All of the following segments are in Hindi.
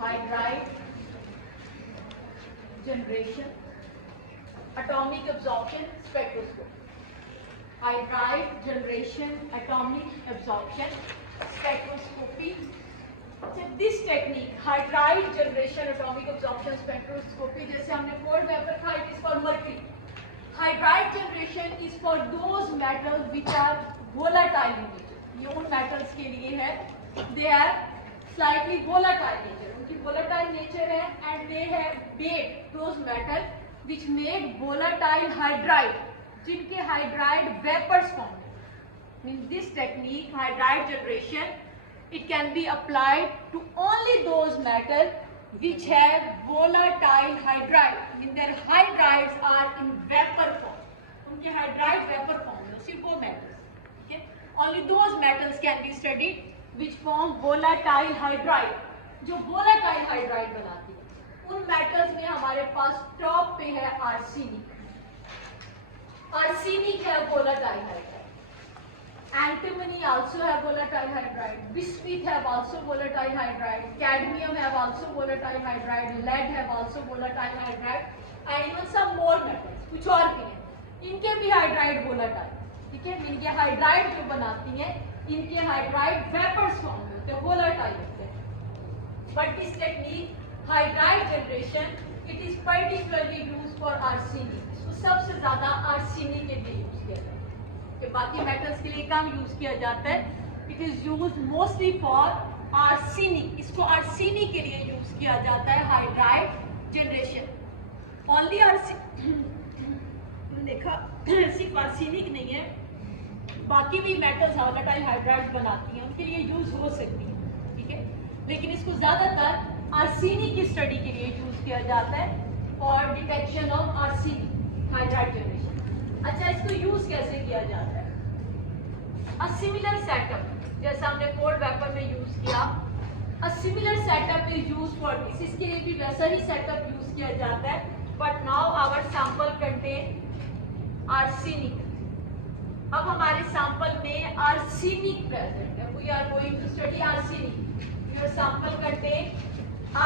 hydride generation, atomic absorption spectroscopy. Hydride generation, atomic absorption spectroscopy. So this technique, hydride generation, atomic absorption spectroscopy, जैसे हमने Ford Vapor था, it is for mercury. Hydride generation is for those metals which are volatile in nature. ये उन metals के लिए है, they are slightly volatile nature. उनकी volatile nature है and they have made those metals which made volatile hydride, जिनके hydride vapors form. In this technique, hydride generation, it can be applied to only those metals which have volatile hydride. I mean their hydrides are in vapor form. उनके hydride vapor form में, सिर्फ वो metals. Okay? Only those metals can be studied which form volatile hydride. जो volatile hydride बनाती है, उन metals में हमारे पास top पे है arsenic. Arsenic है volatile hydride. Antimony also have volatile hydride. Bismuth have also volatile hydride. Cadmium have also volatile hydride. Lead have also volatile hydride. And even some more metals, कुछ और भी हैं, इनके भी hydride volatile. ठीक है, इनके hydride जो बनाती हैं, इनके hydride vapors form होते हैं, volatile होते हैं. But this technique, hydride generation, it is particularly used for arsenic. इसको सबसे ज़्यादा arsenic के लिए यूज किया जाता है. कि बाकी मेटल्स के लिए कम यूज किया जाता है. It is use mostly for arsenic. इसको आर्सेनिक के लिए यूज किया जाता है हाइड्राइड जनरेशन. ओनली देखा सिर्फ आर्सेनिक नहीं है, बाकी भी मेटल्स वोलेटाइल हाइड्राइड्स बनाती हैं, उनके लिए यूज हो सकती है. ठीक है, लेकिन इसको ज्यादातर आर्सेनिक की स्टडी के लिए यूज किया जाता है for detection of arsenic hydride generation. अच्छा, इसको यूज कैसे किया जाता है? अ सिमिलर सेटअप जैसा हमने कोल्ड वेपर में यूज किया, a similar setup is use for this. इसके लिए भी वैसा ही सेटअप यूज किया जाता है. But now our sample contain arsenic. अब हमारे सैंपल में आर्सेनिक प्रेजेंट है. We are going to study arsenic. Your sample contain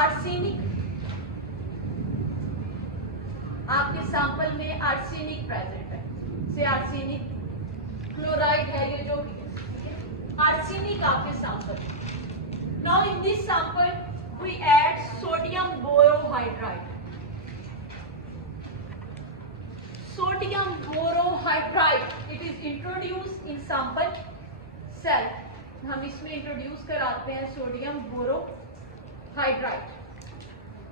arsenic. आपके सैंपल में आर्सेनिक प्रेजेंट है. से आर्सेनिक क्लोराइड है, ये जो भी आर्सेनिक आपके sample. Now in this sample we add sodium borohydride. Sodium borohydride it is introduce in sample cell. हम इसमें इंट्रोड्यूस कराते हैं sodium borohydride.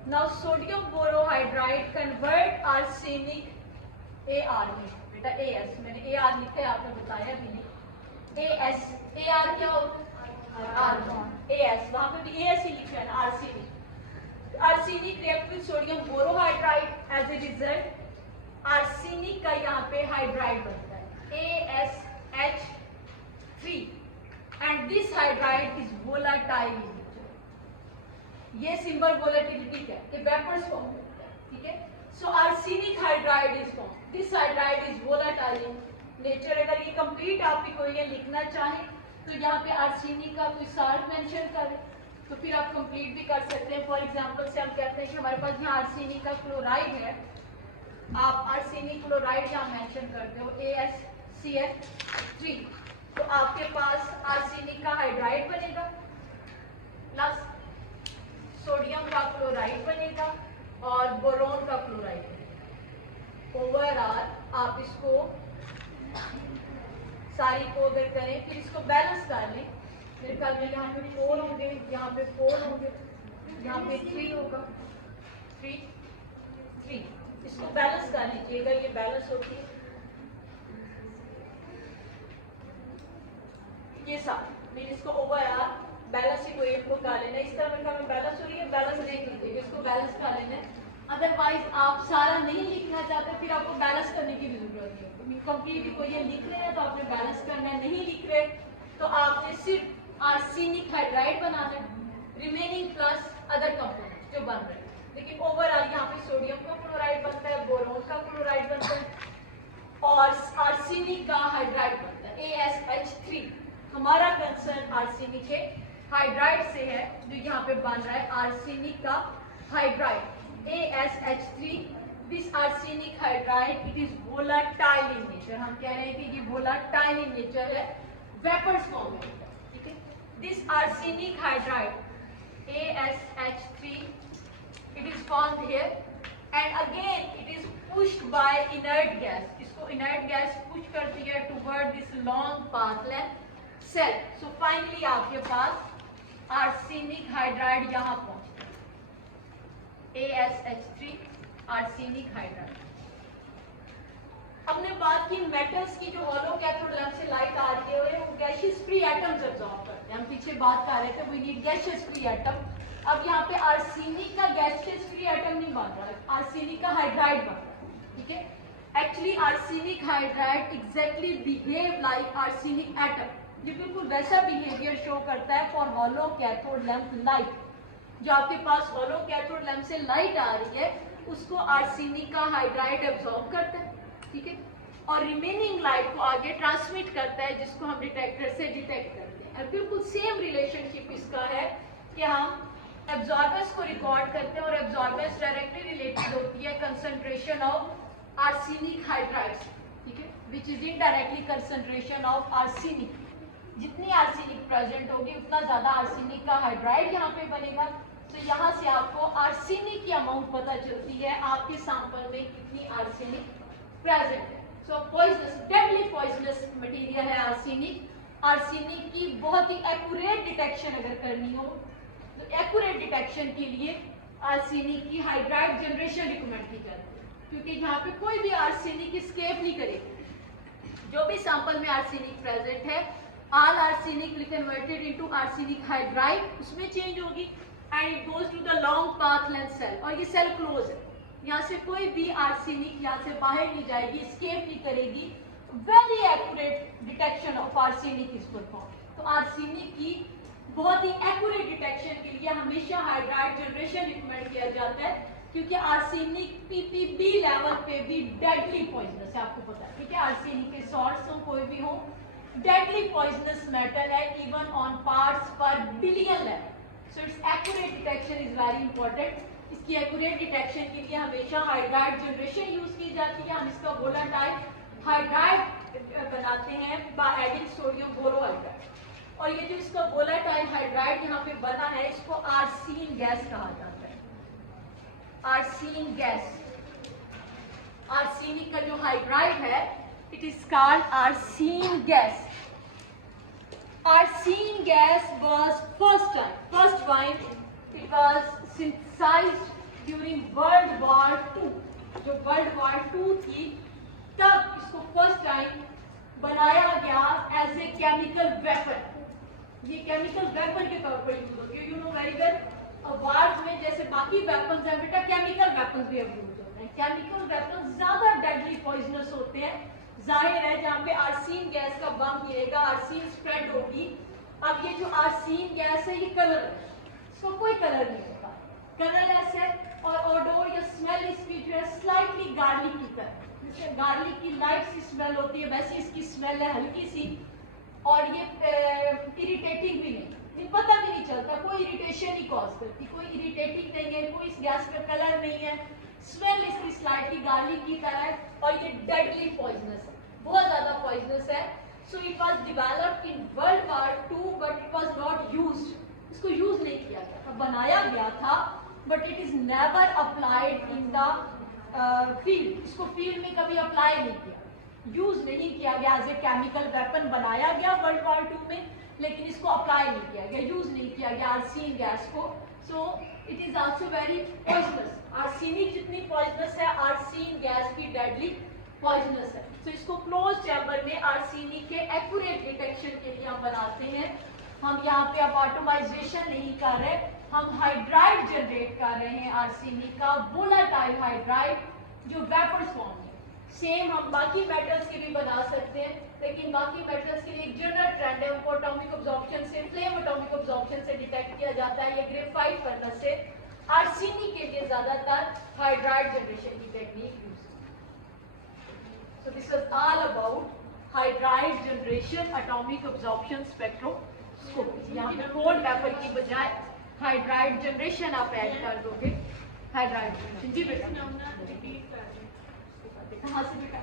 Now sodium borohydride convert arsenic AR में. बेटा AS, मैंने AR लिखा है, आपने बताया भी नहीं. AS, AR क्या होता है? आर्गन. AS, वहां पे भी AS ही लिखा है ना, arsenic. Arsenic react with sodium borohydride. As a result arsenic का यहाँ पे हाइड्राइड बनता है ASH3 and this hydride is volatile. ये सिंबल वोलेटिलिटी क्या है? वेपर्स फॉर्म होता है. ठीक है, so arsenic hydride is form. This hydride is volatile in nature. अगर ये कंप्लीट आपकी कोई ये लिखना चाहे तो यहाँ पे आर्सेनिक का कोई साल्ट मेंशन करे तो फिर आप कंप्लीट भी कर सकते हैं. फॉर एग्जांपल से हम कहते हैं कि हमारे पास यहाँ आर्सेनिक का क्लोराइड है. आप आर्सेनिक क्लोराइड यहाँ मेंशन करते हो ASCH3, तो आपके पास आर्सेनिक का हाइड्राइड बनेगा प्लस सोडियम का क्लोराइड बनेगा और बोरोन का क्लोराइड बनेगा. ओवरऑल आप इसको सारी को अगर करें फिर इसको बैलेंस कर लें. मेरे ख्याल में यहाँ पे 4 होंगे, यहाँ पे 4 होंगे, यहाँ पे 3 होगा. 3 इसको बैलेंस कर लीजिएगा. ये बैलेंस होती है ये साथ. फिर इसको ओवरऑल बैलेंस ही कोई को कर लेना. इस तरह में बैलेंस हो रही है, बैलेंस देख लीजिएगा, इसको बैलेंस कर लेना है. अदरवाइज आप सारा नहीं लिखना चाहते फिर आपको बैलेंस करने की भी जरूरत नहीं है. कंप्लीट को ये लिख रहे हैं तो आपने बैलेंस करना है. नहीं लिख रहे तो आपने सिर्फ आर्सेनिक हाइड्राइड बनाना है, रिमेनिंग प्लस अदर कंपोनेंट्स जो बन रहे हैं. लेकिन ओवरऑल यहाँ पे सोडियम का क्लोराइड बनता है, बोरोन का क्लोराइड बनता है और आर्सेनिक का हाइड्राइड बनता है ASH3. हमारा कंसर्न आर्सेनिक है हाइड्राइड से है जो यहाँ पे बन रहा है आर्सेनिक का hydride AsH3। This arsenic hydride it is volatile in nature. हम कह रहे हैं कि ये वोलाटाइल इन नेचर है, वेपर्स फॉर्म में, ठीक है। This arsenic hydride AsH3 it is formed here and again it is pushed by inert gas. इसको inert gas push करती है toward this long path length cell. So finally आपके पास arsenic hydride यहाँ पहुंचता है AsH3 arsenic hydride। हमने बात की मेटल्स की, जो हॉलो कैथोड लैंप से लाइट आ रही है वो गैशियस फ्री एटम्स एब्जॉर्ब करते हैं। हम पीछे बात कर रहे थे we need gaseous free atom. अब यहाँ पे आर्सेनिक का गैशियस फ्री एटम नहीं बन रहा है, आर्सेनिक का हाइड्राइड बन रहा है, ठीक है। Actually arsenic hydride exactly behave like arsenic atom. ये बिल्कुल वैसा बिहेवियर शो करता है for hollow cathode lamp light. जो आपके पास हॉलो कैथोड लैंप से लाइट आ रही है उसको आर्सेनिक का हाइड्राइड एब्जॉर्ब करता है, ठीक है, और रिमेनिंग लाइट को आगे ट्रांसमिट करता है जिसको हम डिटेक्टर से डिटेक्ट करते हैं। और बिल्कुल सेम रिलेशनशिप इसका है कि हम एब्जॉर्बेंस को रिकॉर्ड करते हैं और एब्जॉर्बेंस डायरेक्टली रिलेटेड होती है कंसंट्रेशन ऑफ आर्सेनिक हाइड्राइड्स, ठीक है, which is indirectly concentration of arsenic. जितनी आर्सेनिक प्रेजेंट होगी उतना ज्यादा आर्सेनिक का हाइड्राइड यहाँ पे बनेगा। तो यहाँ से आपको आर्सेनिक की अमाउंट पता चलती है आपके सैंपल में कितनी आर्सेनिक प्रेजेंट है। सो पॉइजनस, डेडली पॉइजनस मटेरियल है आर्सेनिक। आर्सेनिक की बहुत ही एक्यूरेट डिटेक्शन अगर करनी हो तो एक्यूरेट डिटेक्शन के लिए आर्सेनिक की हाइड्राइड जनरेशन रिकमेंड की जाती है, क्योंकि यहाँ पे कोई भी आर्सेनिक स्केप नहीं करेगी। जो भी सैंपल में आर्सेनिक प्रेजेंट है all arsenic will converted into arsenic hydride, उसमें चेंज होगी and it goes to the long path length cell. और ये सेल क्लोज है, यहाँ से कोई भी आर्सेनिक यहाँ से बाहर नहीं जाएगी, स्केप नहीं करेगी। Very accurate detection of arsenic is perform. तो आर्सेनिक की बहुत ही एक्यूरेट डिटेक्शन के लिए हमेशा हाइड्राइड जनरेशन रिकमेंड किया जाता है, क्योंकि आर्सेनिक पीपीबी लेवल पे भी डेडली पॉइजनस है, आपको पता है, ठीक है। आर्सेनिक के सोर्स हो कोई भी हो, डेडली पॉइजनस मेटल है इवन ऑन पार्ट्स पर billion level. So it's accurate detection is very important. इसकी एक्यूरेट डिटेक्शन के लिए हमेशा हाइड्राइड जनरेशन यूज की जाती है। हम इसका वोलेटाइल हाइड्राइड बनाते हैं बाय एडिंग सोडियम बोरोहाइड्राइड। और ये जो इसका वोलेटाइल हाइड्राइड यहाँ पे बना है इसको आर्सीन गैस कहा जाता है। आर्सीन गैस, आर्सेनिक का जो हाइड्राइड है it is called arsine gas. Arsine gas was first time it was synthesized during World War II। जो World War II थी तब इसको फर्स्ट टाइम बनाया गया एज ए केमिकल वेपन। ये केमिकल वेपन के तौर पर यूज होती है। You know very well, wars में जैसे बाकी वेपन्स हैं बेटा, केमिकल वेपन्स भी अब यूज होते हैं। केमिकल वेपन्स ज्यादा डेडली पॉइजनस होते हैं। जाहिर है जहाँ पे आर्सीन गैस का बम गिरेगा आर्सीन स्प्रेड होगी। अब ये जो आर्सीन गैस है ये कलर है, इसको कोई कलर नहीं होता, कलरलेस है। और ओडोर या स्मेल इसकी जो है स्लाइटली गार्लिक की तरह, जैसे गार्लिक की लाइट सी स्मेल होती है वैसी इसकी स्मेल है, हल्की सी। और ये इरिटेटिंग भी नहीं, पता भी नहीं चलता, कोई इरिटेशन ही कॉज करती, कोई इरिटेटिंग नहीं है, कोई इस गैस का कलर नहीं है, स्मेल इसकी स्लाइटली गार्लिक की तरह है। और ये डेडली पॉइजनस है, बहुत ज्यादा पॉइजनस है। So it was developed in world war II but it was not used. इसको यूज नहीं किया गया था, बनाया गया था but it is never applied in the field. इसको फील्ड में कभी अप्लाई नहीं किया, यूज नहीं किया गया। एज ए केमिकल वेपन बनाया गया वर्ल्ड वॉर II में, लेकिन इसको अप्लाई नहीं किया गया, यूज नहीं किया गया आर्सीन गैस को। So it is also very poisonous. Arsenic जितनी पॉइजनस है आर्सीन गैस की डेडली पॉइजनस है। तो इसको क्लोज चैम्बर में आर्सेनिक के एक्यूरेट डिटेक्शन के लिए हम बनाते हैं। हम यहाँ पे अब ऑटोमाइजेशन नहीं कर रहे, हम हाइड्राइड जनरेट कर रहे हैं आर्सेनिक का वोलेटाइल हाइड्राइड जो वेपर्स फॉर्म है। सेम हम बाकी मेटल्स के भी बना सकते हैं, लेकिन बाकी मेटल्स के लिए एक जनरल ट्रेंड है, उनको एटॉमिक अब्जॉर्प्शन से, फ्लेम एटॉमिक अब्जॉर्प्शन से डिटेक्ट किया जाता है, ये ग्रेफाइट करने से। आर्सेनिक के लिए ज्यादातर हाइड्राइड जनरेशन की टेक्निक यूज होती है। So this was all about hydride generation, atomic absorption, spectroscopy. स्कोपेज। यहाँ पे कोल्ड वेपर की बजाय हाइड्राइड जनरेशन आप ऐड कर दोगे, हाइड्राइड जनरेशन। जी बेटा, कहाँ से बेटा?